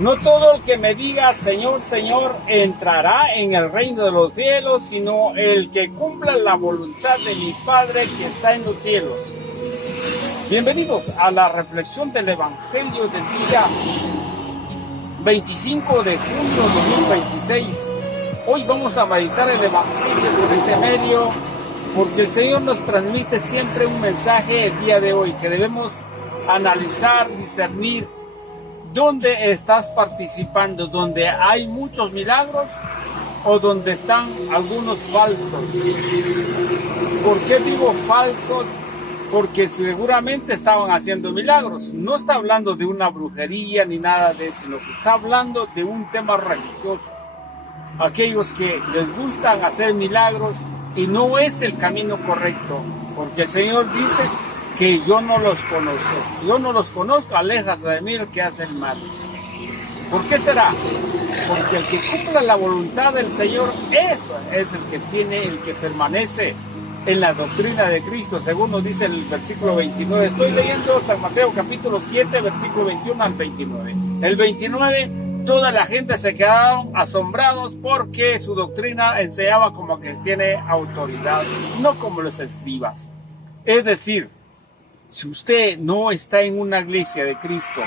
No todo el que me diga Señor, Señor entrará en el reino de los cielos, sino el que cumpla la voluntad de mi Padre que está en los cielos. Bienvenidos a la reflexión del Evangelio del día 25 de junio de 2026. Hoy vamos a meditar el Evangelio por este medio, porque el Señor nos transmite siempre un mensaje el día de hoy que debemos analizar, discernir. ¿Dónde estás participando? ¿Donde hay muchos milagros o donde están algunos falsos? ¿Por qué digo falsos? Porque seguramente estaban haciendo milagros. No está hablando de una brujería ni nada de eso, sino que está hablando de un tema religioso. Aquellos que les gustan hacer milagros y no es el camino correcto, porque el Señor dice que yo no los conozco, aléjase de mí el que hace el mal. ¿Por qué será? Porque el que cumpla la voluntad del Señor, eso es el que permanece en la doctrina de Cristo, según nos dice el versículo 29. Estoy leyendo San Mateo capítulo 7, versículo 21 al 29. El 29, toda la gente se quedaron asombrados porque su doctrina enseñaba como que tiene autoridad, no como los escribas. Es decir, si usted no está en una iglesia de Cristo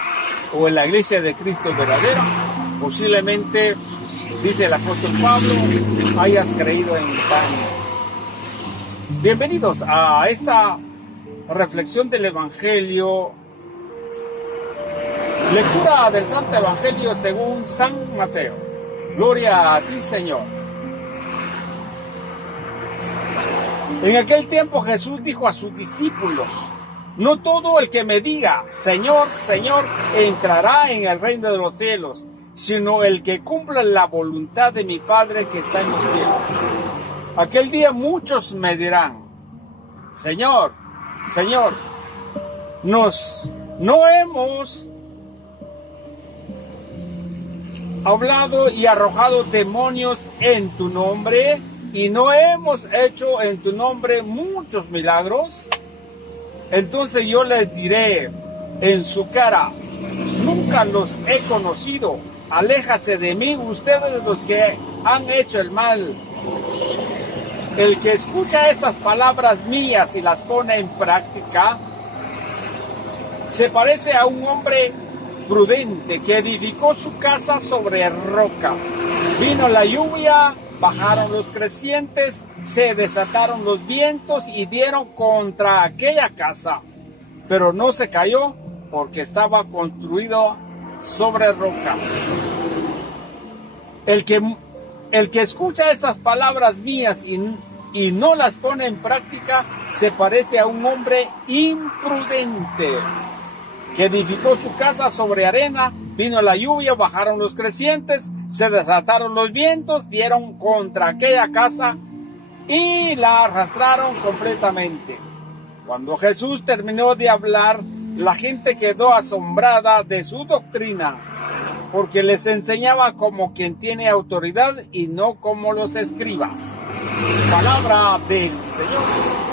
o en la iglesia de Cristo verdadera, posiblemente, dice el apóstol Pablo, hayas creído en vano. Bienvenidos a esta reflexión del Evangelio, lectura del Santo Evangelio según San Mateo. Gloria a ti, Señor. En aquel tiempo Jesús dijo a sus discípulos: no todo el que me diga Señor, Señor entrará en el reino de los cielos, sino el que cumpla la voluntad de mi Padre que está en los cielos. Aquel día muchos me dirán: Señor, Señor, no hemos hablado y arrojado demonios en tu nombre, y no hemos hecho en tu nombre muchos milagros. Entonces yo les diré en su cara: nunca los he conocido, aléjase de mí ustedes los que han hecho el mal. El que escucha estas palabras mías y las pone en práctica, se parece a un hombre prudente que edificó su casa sobre roca. Vino la lluvia, bajaron los crecientes, se desataron los vientos y dieron contra aquella casa, pero no se cayó porque estaba construido sobre roca. El que escucha estas palabras mías y no las pone en práctica, se parece a un hombre imprudente que edificó su casa sobre arena. Vino la lluvia, bajaron los crecientes, se desataron los vientos, dieron contra aquella casa y la arrastraron completamente. Cuando Jesús terminó de hablar, la gente quedó asombrada de su doctrina, porque les enseñaba como quien tiene autoridad y no como los escribas. Palabra del Señor.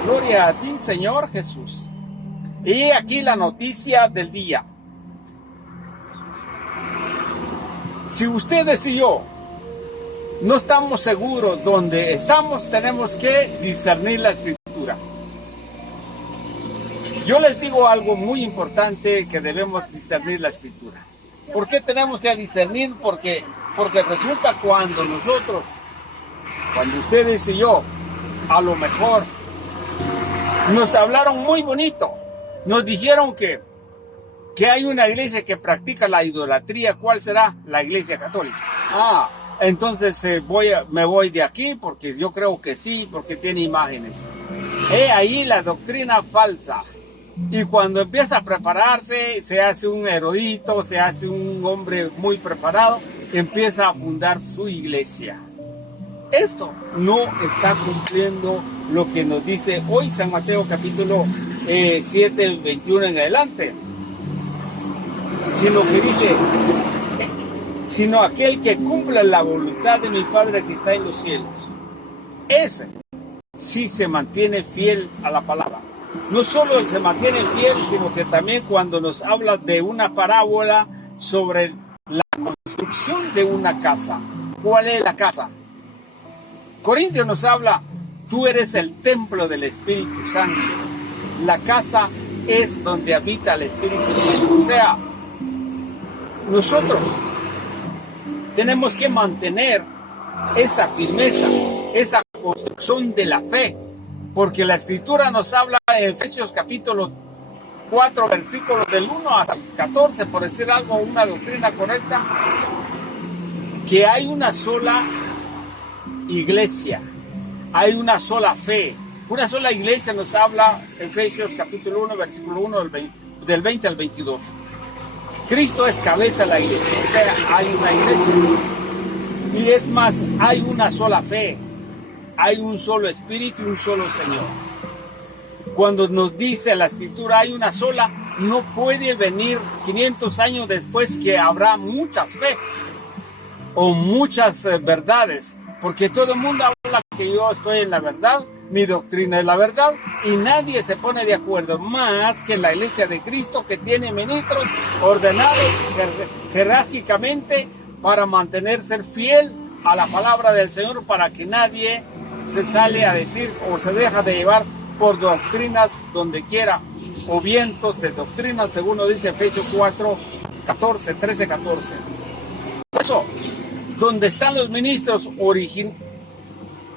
Gloria a ti, Señor Jesús. Y aquí la noticia del día. Si ustedes y yo no estamos seguros dónde estamos, tenemos que discernir la Escritura. Yo les digo algo muy importante, que debemos discernir la Escritura. ¿Por qué tenemos que discernir? Porque resulta cuando ustedes y yo, a lo mejor, nos hablaron muy bonito, nos dijeron que hay una iglesia que practica la idolatría. ¿Cuál será? La iglesia católica. Entonces me voy de aquí porque yo creo que sí, porque tiene imágenes. Ahí la doctrina falsa. Y cuando empieza a prepararse, se hace un erudito, se hace un hombre muy preparado, empieza a fundar su iglesia. Esto no está cumpliendo lo que nos dice hoy San Mateo capítulo 7, 21 en adelante. Sino que dice: sino aquel que cumpla la voluntad de mi Padre que está en los cielos. Ese sí se mantiene fiel a la palabra. No solo se mantiene fiel, sino que también cuando nos habla de una parábola sobre la construcción de una casa. ¿Cuál es la casa? Corintios nos habla, tú eres el templo del Espíritu Santo. La casa es donde habita el Espíritu Santo. O sea, nosotros tenemos que mantener esa firmeza, esa construcción de la fe, porque la Escritura nos habla en Efesios capítulo 4, versículos del 1 hasta el 14, por decir algo, una doctrina correcta, que hay una sola iglesia, hay una sola fe, una sola iglesia. Nos habla Efesios capítulo 1, versículo 1 del 20 al 22. Cristo es cabeza de la iglesia, o sea, hay una iglesia. Y es más, hay una sola fe, hay un solo Espíritu y un solo Señor. Cuando nos dice la Escritura hay una sola, no puede venir 500 años después que habrá muchas fe o muchas verdades, porque todo el mundo habla que yo estoy en la verdad, mi doctrina es la verdad, y nadie se pone de acuerdo, más que la iglesia de Cristo, que tiene ministros ordenados jerárquicamente para mantenerse fiel a la palabra del Señor, para que nadie se sale a decir o se deja de llevar por doctrinas donde quiera, o vientos de doctrinas, según lo dice Efesios 4, 14, 13, 14. Por eso, donde están los ministros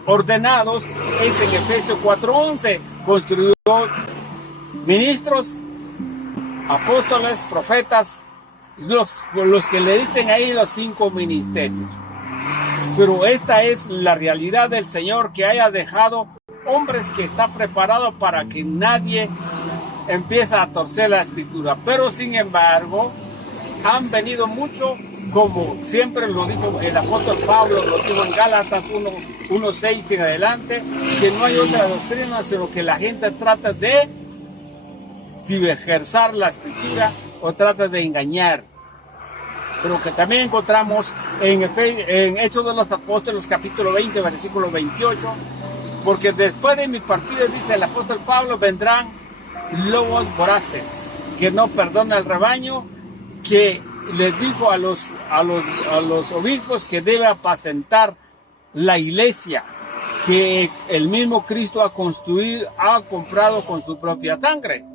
ordenados, es en Efesios 4, 11, construyó ministros, apóstoles, profetas, los que le dicen ahí los 5 ministerios. Pero esta es la realidad del Señor, que haya dejado hombres que están preparados para que nadie empiece a torcer la Escritura. Pero sin embargo, han venido mucho, como siempre lo dijo el apóstol Pablo, lo dijo en Gálatas 1:6 en adelante, que no hay otra doctrina, sino que la gente trata de diversar la Escritura o trata de engañar. Pero que también encontramos en Hechos de los Apóstoles, capítulo 20, versículo 28, porque después de mi partida, dice el apóstol Pablo, vendrán lobos voraces, que no perdonan el rebaño, que les dijo a los obispos que debe apacentar la iglesia, que el mismo Cristo ha comprado con su propia sangre.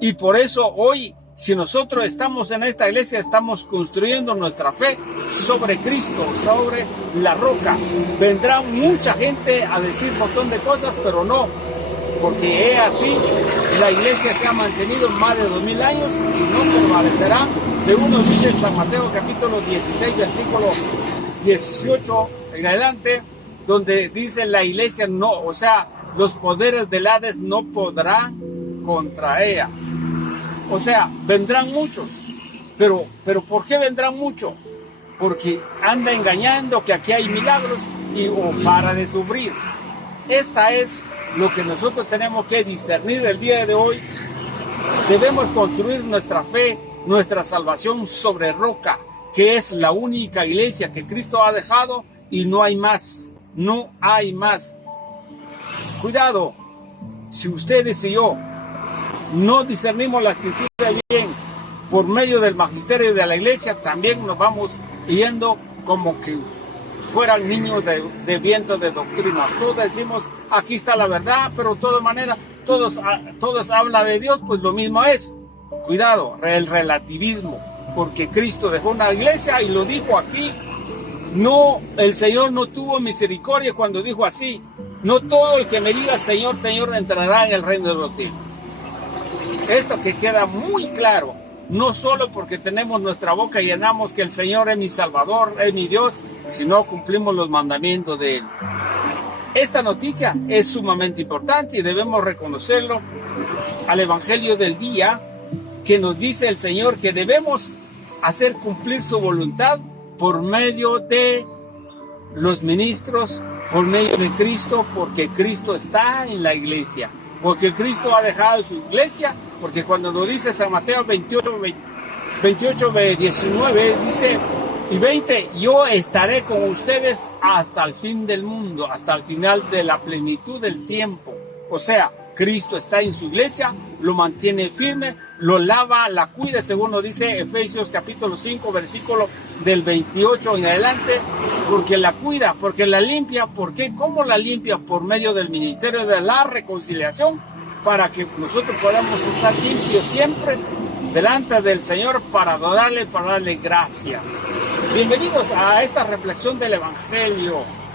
Y por eso hoy, si nosotros estamos en esta iglesia, estamos construyendo nuestra fe sobre Cristo, sobre la roca. Vendrá mucha gente a decir un montón de cosas, pero no, porque es así, la iglesia se ha mantenido más de 2000 años y no prevalecerá, según nos dice San Mateo capítulo 16, versículo 18 en adelante, donde dice la iglesia no, o sea, los poderes del Hades no podrán contra ella. O sea, vendrán muchos, pero ¿por qué vendrán muchos? Porque anda engañando que aquí hay milagros o para de sufrir. Esta es lo que nosotros tenemos que discernir el día de hoy. Debemos construir nuestra fe, nuestra salvación sobre roca, que es la única iglesia que Cristo ha dejado y no hay más, no hay más. Cuidado, si ustedes y yo no discernimos la Escritura bien por medio del magisterio de la iglesia, también nos vamos yendo como que fueran niños de viento de doctrinas. Todos decimos, aquí está la verdad, pero de todas maneras, todos hablan de Dios, pues lo mismo es. Cuidado, el relativismo, porque Cristo dejó una iglesia y lo dijo aquí. No, el Señor no tuvo misericordia cuando dijo así, no todo el que me diga Señor, Señor entrará en el reino de los cielos. Esto que queda muy claro, no solo porque tenemos nuestra boca y llenamos que el Señor es mi Salvador, es mi Dios, sino cumplimos los mandamientos de Él. Esta noticia es sumamente importante y debemos reconocerlo al Evangelio del día, que nos dice el Señor que debemos hacer cumplir su voluntad por medio de los ministros, por medio de Cristo, porque Cristo está en la iglesia. Porque Cristo ha dejado su iglesia, porque cuando lo dice San Mateo 28, 19, dice, y 20, yo estaré con ustedes hasta el fin del mundo, hasta el final de la plenitud del tiempo. O sea, Cristo está en su iglesia lo mantiene firme, lo lava, la cuida, según nos dice Efesios capítulo 5, versículo del 28 en adelante, porque la cuida, porque la limpia. ¿Por qué? ¿Cómo la limpia? Por medio del ministerio de la reconciliación, para que nosotros podamos estar limpios siempre delante del Señor para adorarle, para darle gracias. Bienvenidos a esta reflexión del Evangelio.